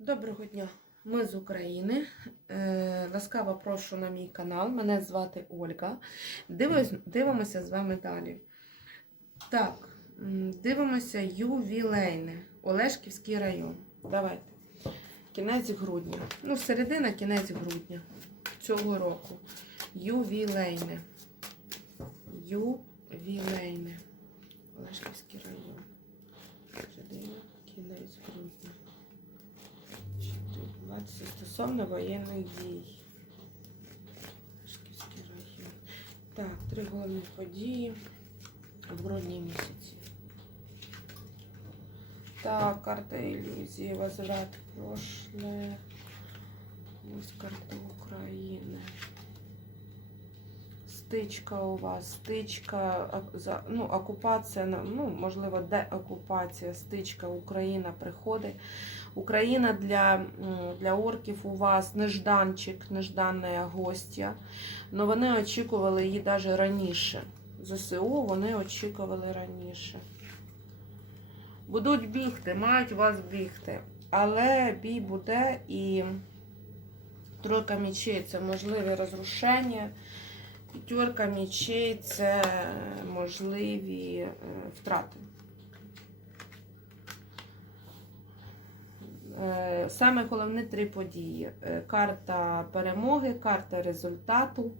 Доброго дня, ми з України. Е, ласкаво прошу на мій канал. Мене звати Ольга. Дивимося з вами далі. Так, дивимося ювілейне, Олешківський район. Давайте. Кінець грудня. Ну, середина, кінець грудня цього року. Ювілейне. Ювілейне. Олешківський район. Середина, кінець грудня. Відбуватися стосовно воєнних дій. Так, три головні події в грудні місяці. Так, карта ілюзії, возврат в прошле. Ось карта України. Стичка у вас, стичка, ну, окупація, ну, можливо, деокупація, стичка, Україна приходить. Україна для, для орків у вас нежданчик, нежданна гостя. але вони очікували її навіть раніше. ЗСУ вони очікували раніше. Будуть бігти, мають вас бігти. Але бій буде і тройка мічей це можливі розрушення. П'ятерка мічей це можливі е, втрати. Е, Саме головне три події: Е, карта перемоги, карта результату,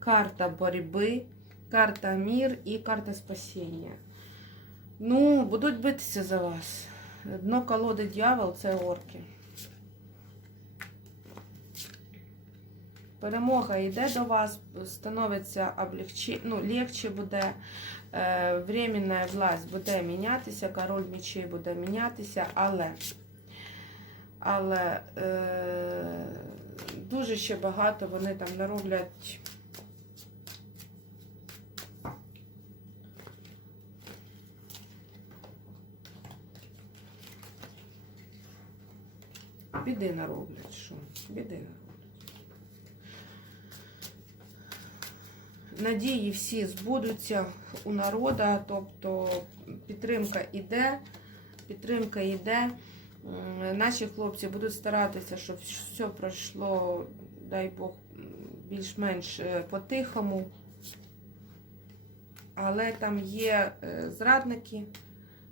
карта боротьби, карта мір і карта спасіння. Ну, будуть битися за вас. Дно колоди дьявол це орки. Перемога йде до вас, становиться облегчи... ну, легче буде. Е, временна власть буде мінятися, король мечей буде мінятися, але але е, дуже ще багато вони там нароблять. Біди нароблять, що? Біди нароблять. Надії всі збудуться у народа, тобто підтримка іде, підтримка йде. Наші хлопці будуть старатися, щоб все пройшло, дай Бог, більш-менш е, по-тихому. Але там є е, зрадники,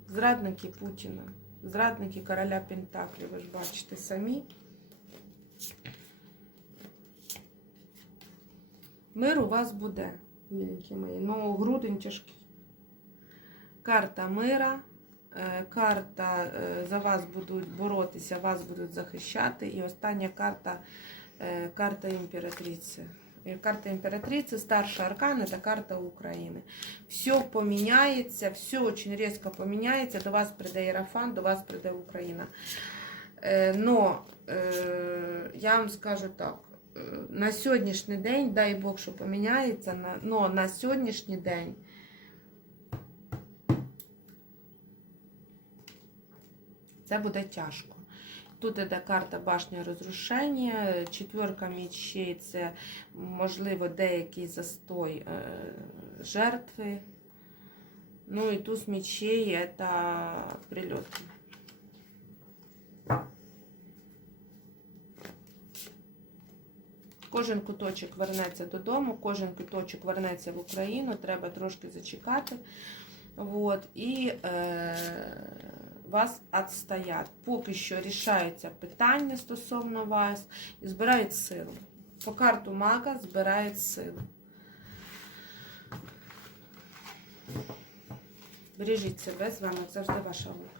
зрадники Путіна, зрадники короля Пентаклі, ви ж бачите самі. Мир у вас буде, міленькі мої. Ну, грудень тяжкий. Карта мира. Е, Карта е, за вас будуть боротися, вас будуть захищати. І остання карта е, карта імператриці. Карта імператриці, старша аркан, це карта України. Все поміняється, все дуже різко поміняється. До вас прийде Єрафан, до вас прийде Україна. Но я вам скажу так. На сьогоднішній день, дай Бог, що поміняється, на- но на сьогоднішній день Це буде тяжко. Тут іде карта башня розрушення, четверка мічей це можливо деякий застой е, жертви. Ну і туз мечей це прильоти. Кожен куточок вернеться додому, кожен куточок вернеться в Україну, треба трошки зачекати. Вот, і е, вас відстоять. Поки що рішається питання стосовно вас і збирають силу. По карту мага збирають силу. Бережіть себе, з вами завжди ваша Оля.